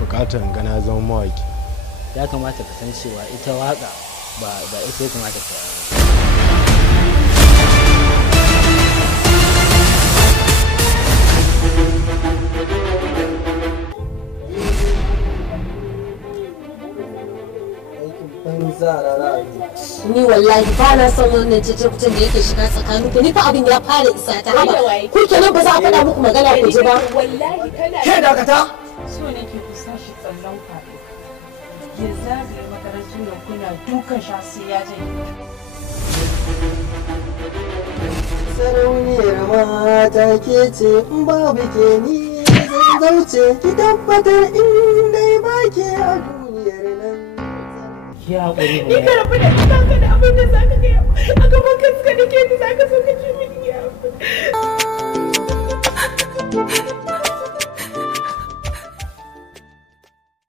bukatar gana zama mawaki. Ya kamata ka san cewa ita waka ba ita ya kamata ka ni wallahi ba na son wannan cece-kucen da yake shiga tsakanin ku, ni fa abin ya fara isa ta haba ku kenan ba za a faɗa muku magana ku ji ba. Wallahi kana ke dakata so nake ku sashi tsallan faɗo ya zagaye makarantun nan kuna dukan shasi ya je. sarauniyar mata ke ce in babu ke ni zan zauce ki tabbatar in dai ba ke a duniyar nan. ki haƙuri Ni ka rabu da ita ka da abin da zaka ga a gaban kanka da ke ni zaka so ka ci mini ya.